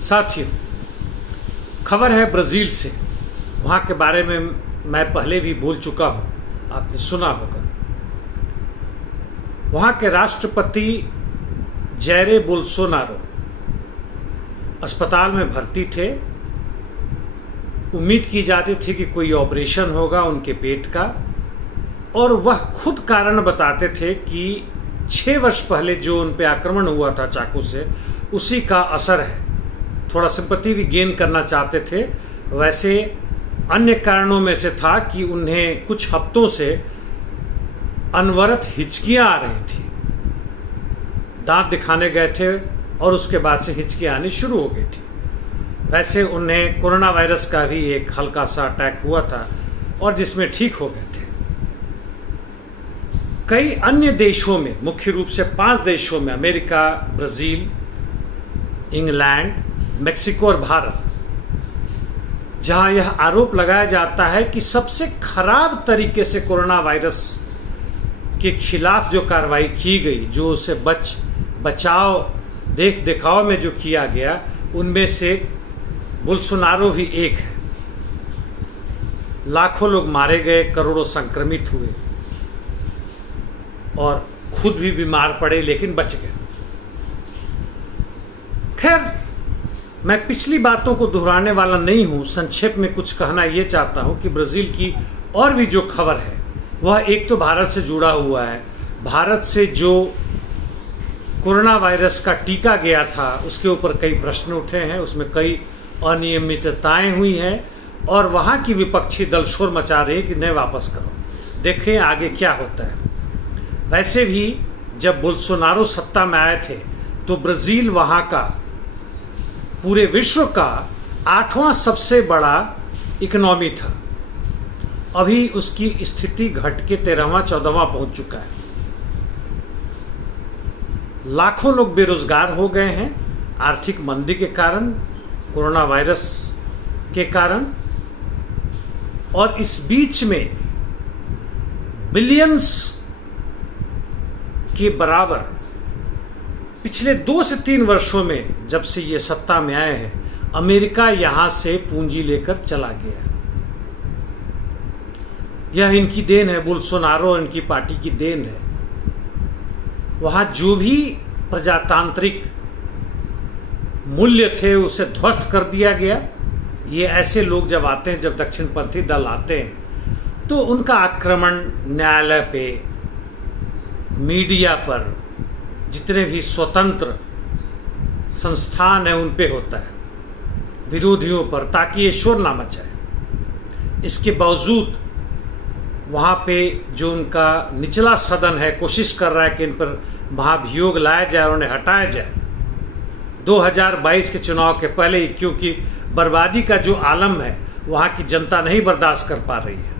साथियों, खबर है ब्राजील से। वहाँ के बारे में मैं पहले भी बोल चुका हूँ, आपने सुना होगा। वहाँ के राष्ट्रपति जैरे बोल्सोनारो अस्पताल में भर्ती थे। उम्मीद की जाती थी कि कोई ऑपरेशन होगा उनके पेट का, और वह खुद कारण बताते थे कि 6 वर्ष पहले जो उन पे आक्रमण हुआ था चाकू से, उसी का असर है। थोड़ा सिंपैथी भी गेन करना चाहते थे। वैसे अन्य कारणों में से था कि उन्हें कुछ हफ्तों से अनवरत हिचकियां आ रही थी। दांत दिखाने गए थे और उसके बाद से हिचकियां आनी शुरू हो गई थी। वैसे उन्हें कोरोना वायरस का भी एक हल्का सा अटैक हुआ था और जिसमें ठीक हो गए थे। कई अन्य देशों में, मुख्य रूप से 5 देशों में, अमेरिका, ब्राजील, इंग्लैंड, मेक्सिको और भारत, जहां यह आरोप लगाया जाता है कि सबसे खराब तरीके से कोरोना वायरस के खिलाफ जो कार्रवाई की गई, जो उसे बचाव देख दिखाव में जो किया गया, उनमें से बोल्सोनारो भी एक है। लाखों लोग मारे गए, करोड़ों संक्रमित हुए और खुद भी बीमार पड़े, लेकिन बच गए। खैर, मैं पिछली बातों को दोहराने वाला नहीं हूं। संक्षेप में कुछ कहना यह चाहता हूं कि ब्राजील की और भी जो खबर है वह एक तो भारत से जुड़ा हुआ है। भारत से जो कोरोना वायरस का टीका गया था उसके ऊपर कई प्रश्न उठे हैं, उसमें कई अनियमितताएं हुई हैं और वहां की विपक्षी दल शोर मचा रहे हैं कि नहीं, वापस करो, देखें आगे क्या होता है। वैसे भी जब बोल्सोनारो सत्ता में आए थे तो ब्राजील वहां का पूरे विश्व का 8वां सबसे बड़ा इकोनॉमी था। अभी उसकी स्थिति घट के 13वां 14वां पहुंच चुका है। लाखों लोग बेरोजगार हो गए हैं आर्थिक मंदी के कारण, कोरोना वायरस के कारण, और इस बीच में बिलियंस के बराबर पिछले 2 से 3 वर्षों में, जब से ये सत्ता में आए हैं, अमेरिका यहां से पूंजी लेकर चला गया। यह इनकी देन है, बोल्सोनारो और इनकी पार्टी की देन है। वहां जो भी प्रजातांत्रिक मूल्य थे उसे ध्वस्त कर दिया गया। ये ऐसे लोग जब आते हैं, जब दक्षिणपंथी दल आते हैं, तो उनका आक्रमण न्यायालय पे, मीडिया पर, जितने भी स्वतंत्र संस्थान है उन पे होता है, विरोधियों पर, ताकि ये शोर ना मचाए। इसके बावजूद वहाँ पे जो उनका निचला सदन है कोशिश कर रहा है कि इन पर महाभियोग लाया जाए और उन्हें हटाया जाए 2022 के चुनाव के पहले ही, क्योंकि बर्बादी का जो आलम है वहाँ की जनता नहीं बर्दाश्त कर पा रही है।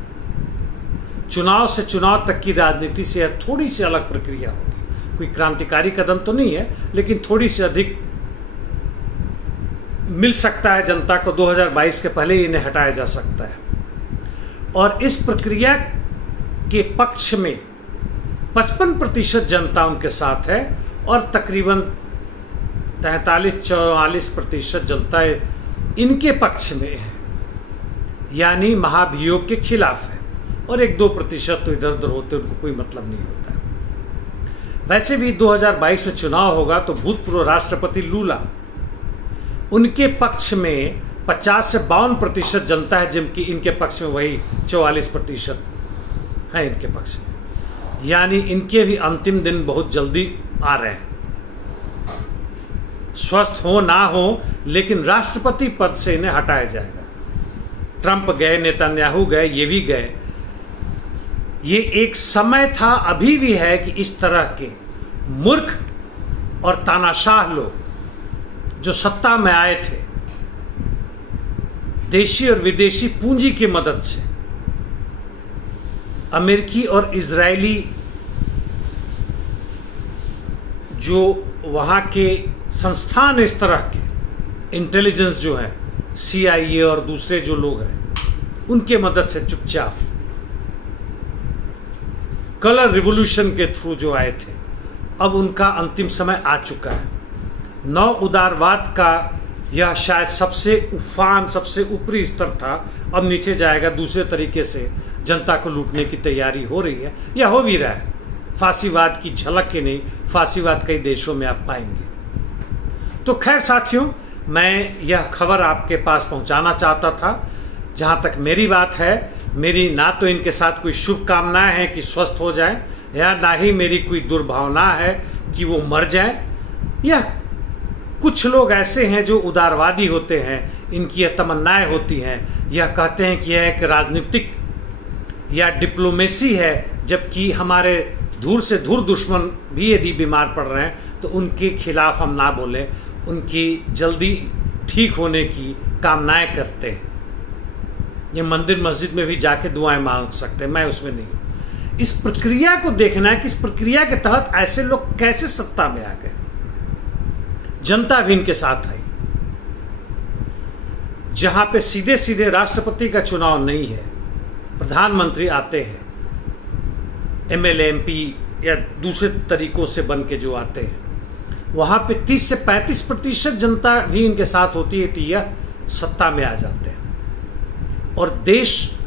चुनाव से चुनाव तक की राजनीति से थोड़ी सी अलग प्रक्रिया होगी। कोई क्रांतिकारी कदम तो नहीं है, लेकिन थोड़ी सी अधिक मिल सकता है जनता को। 2022 के पहले ही इन्हें हटाया जा सकता है। और इस प्रक्रिया के पक्ष में 55% जनता उनके साथ है और तकरीबन 43-44% जनता इनके पक्ष में है, यानी महाभियोग के खिलाफ है, और 1-2% तो इधर उधर होते, उनको कोई मतलब नहीं होता है। वैसे भी 2022 में चुनाव होगा तो भूतपूर्व राष्ट्रपति लूला, उनके पक्ष में 50 से 52% जनता है, जबकि इनके पक्ष में वही 44% है इनके पक्ष में। यानी इनके भी अंतिम दिन बहुत जल्दी आ रहे हैं। स्वस्थ हो ना हो, लेकिन राष्ट्रपति पद से इन्हें हटाया जाएगा। ट्रंप गए, नेतन्याहू गए, ये भी गए। ये एक समय था, अभी भी है, कि इस तरह के मूर्ख और तानाशाह लोग जो सत्ता में आए थे, देशी और विदेशी पूंजी की मदद से, अमेरिकी और इजरायली जो वहाँ के संस्थान, इस तरह के इंटेलिजेंस जो है, CIA और दूसरे जो लोग हैं, उनके मदद से चुपचाप कलर रिवॉल्यूशन के थ्रू जो आए थे, अब उनका अंतिम समय आ चुका है। नव उदारवाद का यह शायद सबसे उफान, सबसे ऊपरी स्तर था। अब नीचे जाएगा, दूसरे तरीके से जनता को लूटने की तैयारी हो रही है या हो भी रहा है। फांसीवाद की झलक ही नहीं, फांसीवाद कई देशों में आप पाएंगे। तो खैर साथियों, मैं यह खबर आपके पास पहुंचाना चाहता था। जहां तक मेरी बात है, मेरी ना तो इनके साथ कोई शुभकामनाएं हैं कि स्वस्थ हो जाएं, या ना ही मेरी कोई दुर्भावना है कि वो मर जाएं। यह कुछ लोग ऐसे हैं जो उदारवादी होते हैं, इनकी यह तमन्नाएं होती हैं, यह कहते हैं कि यह एक राजनीतिक या डिप्लोमेसी है, जबकि हमारे दूर से दूर दुश्मन भी यदि बीमार पड़ रहे हैं तो उनके खिलाफ हम ना बोलें, उनकी जल्दी ठीक होने की कामनाएं करते हैं। ये मंदिर मस्जिद में भी जाके दुआएं मांग सकते हैं, मैं उसमें नहीं हूं। इस प्रक्रिया को देखना है कि इस प्रक्रिया के तहत ऐसे लोग कैसे सत्ता में आ गए। जनता भी इनके साथ आई। जहां पे सीधे सीधे राष्ट्रपति का चुनाव नहीं है, प्रधानमंत्री आते हैं, एमएलए एमपी या दूसरे तरीकों से बन के जो आते हैं, वहां पे 30 से 35% जनता भी इनके साथ होती है तो यह सत्ता में आ जाते हैं। और देश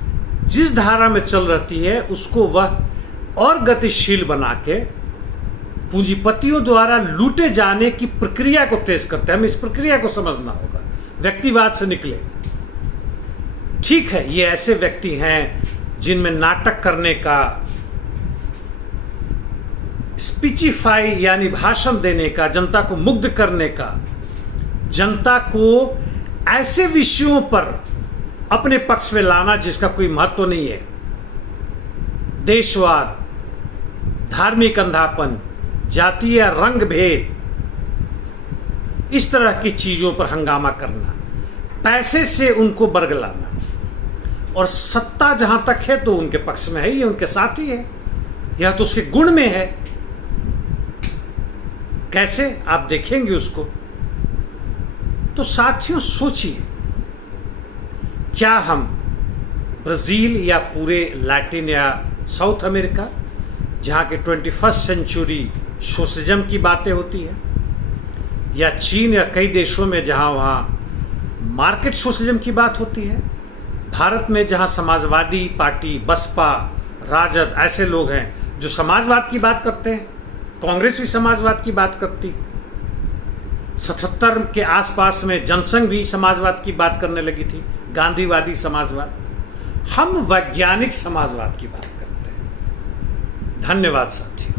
जिस धारा में चल रही है उसको वह और गतिशील बना के पूंजीपतियों द्वारा लूटे जाने की प्रक्रिया को तेज करते हैं। हमें इस प्रक्रिया को समझना होगा, व्यक्तिवाद से निकले। ठीक है, ये ऐसे व्यक्ति हैं जिनमें नाटक करने का, स्पीचिफाई यानी भाषण देने का, जनता को मुग्ध करने का, जनता को ऐसे विषयों पर अपने पक्ष में लाना जिसका कोई महत्व नहीं है, देशवाद, धार्मिक अंधापन, जातीय रंग भेद, इस तरह की चीजों पर हंगामा करना, पैसे से उनको बरगलाना, और सत्ता जहां तक है तो उनके पक्ष में है, ये उनके साथ ही है, यह तो उसके गुण में है। कैसे आप देखेंगे उसको। तो साथियों सोचिए, क्या हम ब्राजील या पूरे लैटिन या साउथ अमेरिका, जहां के 21st सेंचुरी सोशलिज्म की बातें होती है, या चीन या कई देशों में जहां वहां मार्केट सोशलिज्म की बात होती है, भारत में जहां समाजवादी पार्टी, बसपा, राजद ऐसे लोग हैं जो समाजवाद की बात करते हैं, कांग्रेस भी समाजवाद की बात करती, 77 के आसपास में जनसंघ भी समाजवाद की बात करने लगी थी, गांधीवादी समाजवाद। हम वैज्ञानिक समाजवाद की बात करते हैं। धन्यवाद साथियों।